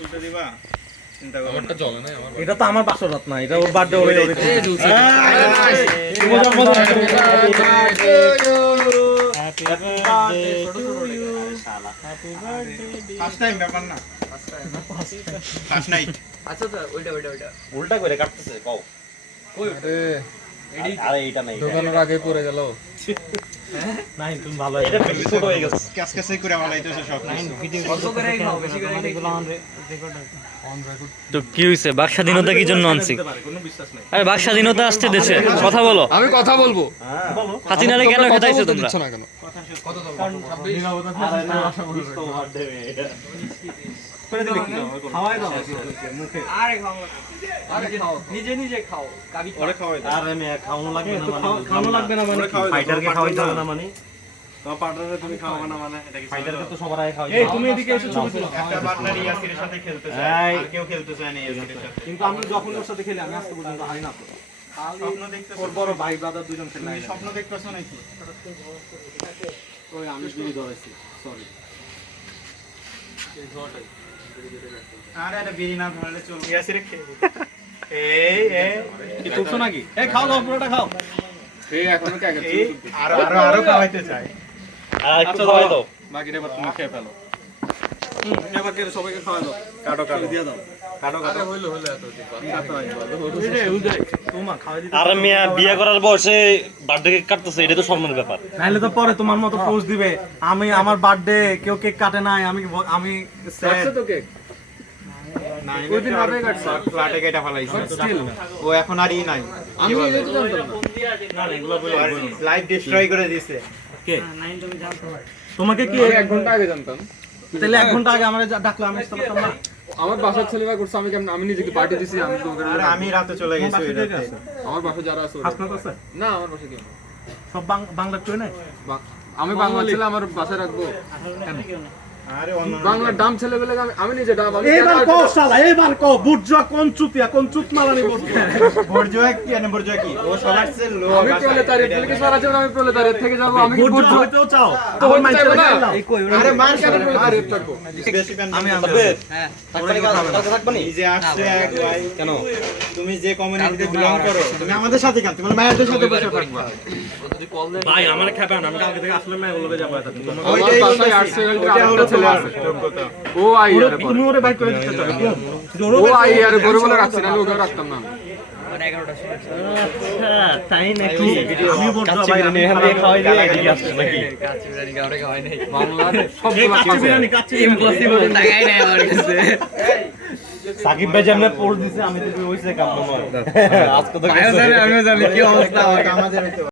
উল্টো দিবা চিন্তা করো আমারটা চলে না আমার এটা তো আমার বাসর রাত না, এটা ওর বার্থডে ওরে ওরে ফার্স্ট টাইম ব্যাপার না ফার্স্ট নাইট আচ্ছা তো ওইটা উল্টা করে কাটতেছে কও আরে এটা নাই দোকানের আগে পড়ে গেল নাই তুমি ভালো এটা ছোট হয়ে গেছে ক্যাশ ক্যাশে করে বানাইতেছে সব অল্প করে খাও বেশি করে তো কি হইছে? বাক স্বাধীনতা কি জন্য আনছি? কোনো বিশ্বাস নাই। আরে বাক স্বাধীনতা আসছে দেশে, কথা বলো। আমি কথা বলবো হাসিনারে কেন খেতাইছো তোমরা? দিচ্ছ না কেন করে দিলে কি হবে? খাওয়াই দাও মুখে। আরে খাও নিজে নিজে খাও কাবি ওরে খাওয়াই দাও আরে মেয়ে খাওয়ানো লাগবে না মানে খাওয়ানো লাগবে না মানে ফাইটারকে খাওয়াইতে হবে না মানে তো পার্টনারে তুমি খাওয়াবে না মানে এটা কি ফাইটারকে তো সবার আগে খাওয়াই এই তুমি এদিকে এসে ছবি তুলো একটা পার্টনার ইয়াসিরের সাথে খেলতে চায় আর কেউ খেলতে চায় না ইয়াসিরের সাথে কিন্তু আমি যখন ওর সাথে খেলি আমি আজকে পর্যন্ত হারি না তো স্বপ্ন দেখতেছো ওর বড় ভাই ব্রাদার দুজন খেলে তুমি স্বপ্ন দেখতেছো নাকি ওই আমি বিড়ি ধরেছি সরি আরে এটা বিড়ি না ধরলে চলবে ইয়াসিরে খেয়ে এই কি তুলছো নাকি এই খাও দাও পুরোটা খাও এই এখনো কে গেছে এই আরো খাওয়াইতে চায় আর একটু খাওয়াই দাও বাকিটা এবার তুমি খেয়ে ফেলো এবার কে সবাইকে খাওয়াই দাও কাটো কাটো দিয়ে দাও কাটো কাটো হইলো এত তোমা খাওয়াই দিতে আর মিয়া বিয়ে করার বয়সে বার্থডে কেক কাটতেছে, এটা তো সম্মানের ব্যাপার। নাইলে তো পরে তোমার মতো পোস্ট দিবে আমি আমার বার্থডে কেউ কেক কাটে নাই আমি sad। তো কেক ওই দিন রাতে কাটছে ফ্ল্যাটে কেটে ফেলাইছে ও এখন আর ই নাই আমি এটা তো জানতাম না লাইফ ডিস্ট্রয় করে দিয়েছে কে তোমাকে কি 1 ঘন্টা আগে জানতাম তাহলে 1 ঘন্টা আগে আমরা ডাকলে আমি আসতে পারতাম না আমার বাসার ছেলেরা করছে আমি কেমন আমি নিজেকে পার্টি দিছি আমি তো ওকে আরে আমি রাতে চলে গেছি ওই রাতে আমার বাসা যারা আছে ওরা- হাসনাত আছে না আমার বাসা কেউ না। সব বাংলা ট্রেনে আমি বাংলা ছেলে আমার বাসায় রাখবো আরে অন্য বাংলার ডাম ছেলে বলে আমি নিজে ডাম আমি এবার কও শালা এবার কও বুঝজা কোন চুতিয়া কোন চুত মালানি বলতে বর্জয় কি মানে বর্জয় কি ও সবার চেয়ে লো আমি প্রলেতারি প্রলেতারি আছে আমি প্রলেতারি থেকে যাব আমি কি বুঝজা করব হইতেও চাও তো তোমার হইতে মাইন্ড চাইবো না। এই কই আরে মার কেন প্রলেতারি থাকবো বেশি প্যান আমি হ্যাঁ এই যে আসছে এক ভাই কেন তুমি যে কমিউনিটিতে বিলং করো তুমি আমাদের সাথে কেন তুমি মায়েরদের সাথে বসে থাকবা ভাই আমার খেপান আমি কালকে থেকে আসলে মাই বলবে যাবো এটা তোমার আমার ওইটাই বাসায় বলতেছি, 8 সেকেন্ড ওইটা হলো ছেলে তোমার আছে যোগ্যতা ও আই আরে তুমি ওরে বাইক করে দিতে চাও ও আই আরে বড় বলে রাখছি না ওকে রাখতাম না আমি। মানে 11টা সময় আচ্ছা তাই নাকি আমি বলছো ভাই আমি খাওয়াই দিয়ে এদিকে আসছে নাকি? কাচ্চি বিরিয়ানি কাউরে খাওয়াই নাই বাংলার সব কাচ্চি বিরিয়ানি কাচ্চি ইম্পসিবল টাকাই নাই আমার কাছে সাকিব ভাই যেমন পোল দিছে আমি তো ওইসে কাম আজকে তো আমিও জানি কি অবস্থা আমাদের হইতে